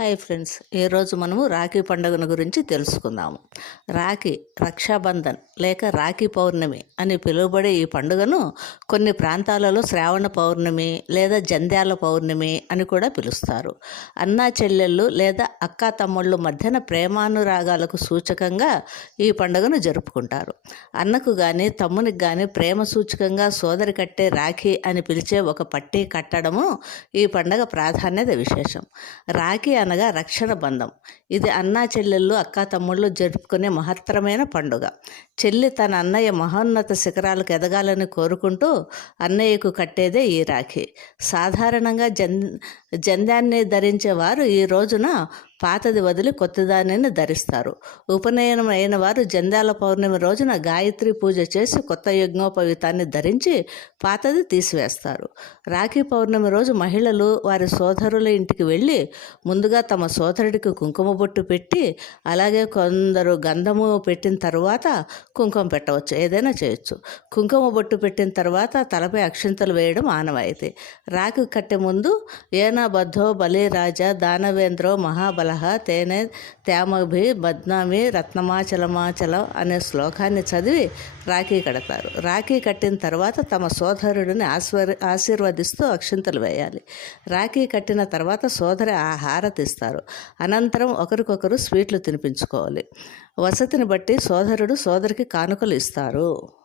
Hi friends ఈరోజు మనము రాఖీ పండుగను గురించి తెలుసుకుందాము. రాఖీ రక్షాబంధన్ లేక రాఖీ పౌర్ణమి అని పిలువబడే ఈ పండుగను కొన్ని ప్రాంతాలలో శ్రావణ పౌర్ణమి లేదా జంధ్యాల పౌర్ణమి అని కూడా పిలుస్తారు. అన్నా చెల్లెళ్ళు లేదా అక్కా తమ్ముళ్ళు మధ్యన ప్రేమానురాగాలకు సూచకంగా ఈ పండుగను జరుపుకుంటారు. అన్నకు కానీ తమ్మునికి కానీ ప్రేమ సూచకంగా సోదరి కట్టే రాఖీ అని పిలిచే ఒక పట్టీ కట్టడము ఈ పండగ ప్రాధాన్యత విశేషం. రాఖీ అనగా రక్షణ బంధం. ఇది అన్నా చెల్లెళ్ళు అక్కా తమ్ముళ్ళు జరుపుకునే మహత్తరమైన పండుగ. చెల్లి తన అన్నయ్య మహోన్నత శిఖరాలకు ఎదగాలని కోరుకుంటూ అన్నయ్యకు కట్టేదే ఈ రాఖీ. సాధారణంగా జన్ జంధ్యాన్ని ధరించేవారు ఈ రోజున పాతది వదిలి కొత్తదానిని ధరిస్తారు. ఉపనయనం అయిన వారు జంధ్యాల పౌర్ణమి రోజున గాయత్రి పూజ చేసి కొత్త యజ్ఞోపవీతాన్ని ధరించి పాతది తీసివేస్తారు. రాఖీ పౌర్ణమి రోజు మహిళలు వారి సోదరుల ఇంటికి వెళ్ళి ముందుగా తమ సోదరుడికి కుంకుమ బొట్టు పెట్టి అలాగే కొందరు గంధము పెట్టిన తర్వాత కుంకుమ పెట్టవచ్చు ఏదైనా చేయొచ్చు. కుంకుమ బొట్టు పెట్టిన తర్వాత తలపై అక్షింతలు వేయడం ఆనవాయితీ. రాఖీ కట్టే ముందు ఏనా బద్ధో బలి రాజా మహాబల కలహ తేనె త్యామభి బద్నామి రత్నమాచలమాచలం అనే శ్లోకాన్ని చదివి రాఖీ కడతారు. రాఖీ కట్టిన తర్వాత తమ సోదరుడిని ఆశీర్ ఆశీర్వదిస్తూ అక్షింతలు వేయాలి. రాఖీ కట్టిన తర్వాత సోదరి ఆ హారతిస్తారు అనంతరం ఒకరికొకరు స్వీట్లు తినిపించుకోవాలి. వసతిని బట్టి సోదరుడు సోదరికి కానుకలు ఇస్తారు.